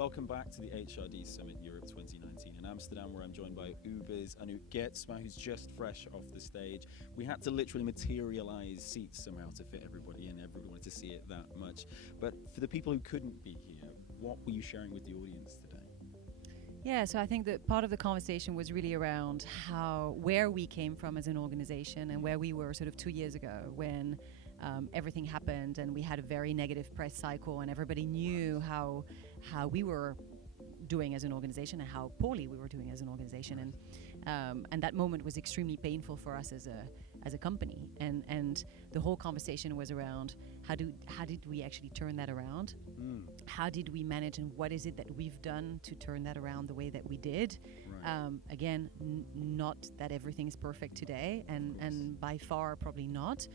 Welcome back to the HRD Summit Europe 2019 in Amsterdam, where I'm joined by Uber's Anouk Geertsma, who's just fresh off the stage. We had to literally materialize seats somehow to fit everybody in. Everybody wanted to see it that much. But for the people who couldn't be here, what were you sharing with the audience today? Yeah, so I think that part of the conversation was really around where we came from as an organization and where we were sort of 2 years ago when everything happened and we had a very negative press cycle and everybody knew how we were doing as an organization and how poorly we were doing as an organization, and that moment was extremely painful for us as a company, and the whole conversation was around how did we actually turn that around? How did we manage, and what is it that we've done to turn that around the way that we did? Again, not that everything is perfect today, and by far probably not,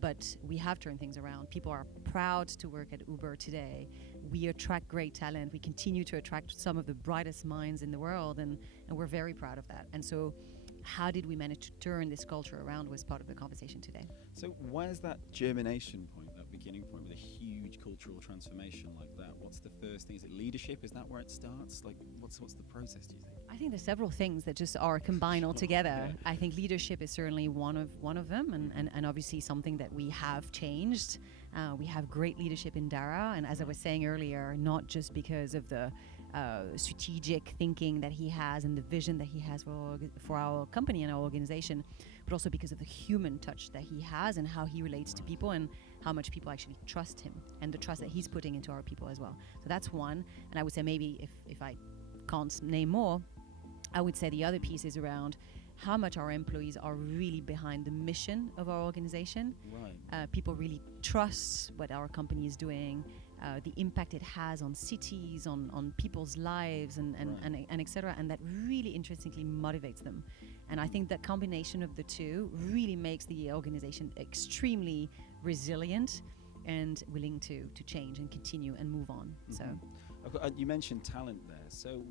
but we have turned things around. People are proud to work at Uber today. We attract great talent. We continue to attract some of the brightest minds in the world, and we're very proud of that. And so how did we manage to turn this culture around was part of the conversation today. So where's that germination point, that beginning point with a huge cultural transformation like that? What's the first thing? Is it leadership? Is that where it starts? Like, what's the process, do you think? I think there's several things that just are combined all together. Yeah. I think leadership is certainly one of them, and obviously something that we have changed. We have great leadership in Dara, and as I was saying earlier, not just because of the strategic thinking that he has and the vision that he has for our company and our organization, but also because of the human touch that he has and how he relates to people and how much people actually trust him and the trust that he's putting into our people as well. So that's one. And I would say maybe if I can't name more, I would say the other piece is around how much our employees are really behind the mission of our organization. People really trust what our company is doing, the impact it has on cities, on people's lives, and et cetera, and that really interestingly motivates them. And I think that combination of the two really makes the organization extremely resilient and willing to change and continue and move on. So, you mentioned talent there. So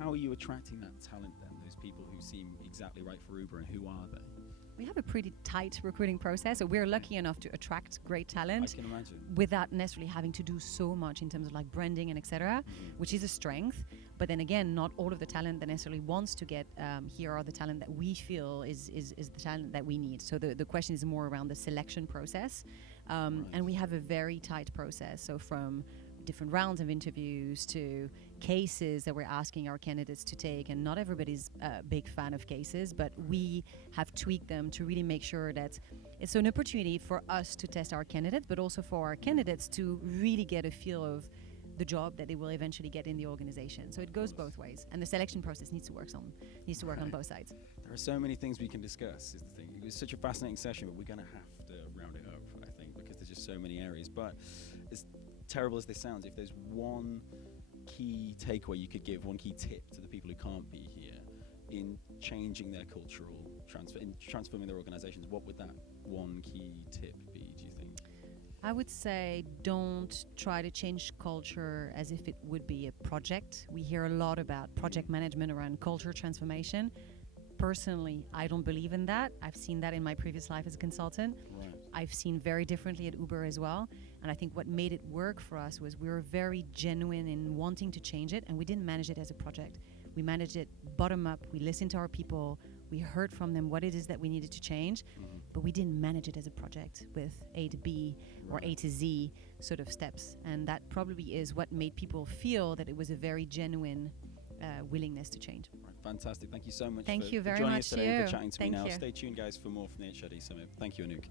how are you attracting that talent then? Those people who seem exactly right for Uber, and who are they? We have a pretty tight recruiting process, so we're lucky enough to attract great talent. I can imagine. Without necessarily having to do so much in terms of like branding and etc., which is a strength. But then again, not all of the talent that necessarily wants to get here are the talent that we feel is the talent that we need. So the question is more around the selection process, and we have a very tight process. So from different rounds of interviews to cases that we're asking our candidates to take, and not everybody's a big fan of cases, but we have tweaked them to really make sure that it's an opportunity for us to test our candidates, but also for our candidates to really get a feel of the job that they will eventually get in the organization. So it goes both ways, and the selection process needs to work on both sides. There are so many things we can discuss, is the thing. It was such a fascinating session, but we're going to have to round it up, I think, because there's just so many areas. But as terrible as this sounds, if there's one key takeaway you could give, one key tip to the people who can't be here in changing their cultural in transforming their organizations, what would that one key tip be, do you think? I would say don't try to change culture as if it would be a project. We hear a lot about project management around culture transformation. Personally, I don't believe in that. I've seen that in my previous life as a consultant. I've seen very differently at Uber as well. And I think what made it work for us was we were very genuine in wanting to change it, and we didn't manage it as a project. We managed it bottom up. We listened to our people. We heard from them what it is that we needed to change, but we didn't manage it as a project with A to B or A to Z sort of steps. And that probably is what made people feel that it was a very genuine willingness to change. Fantastic. Thank you so much for joining us today and for chatting to me now. You. Stay tuned, guys, for more from the HRD Summit. Thank you, Anouk.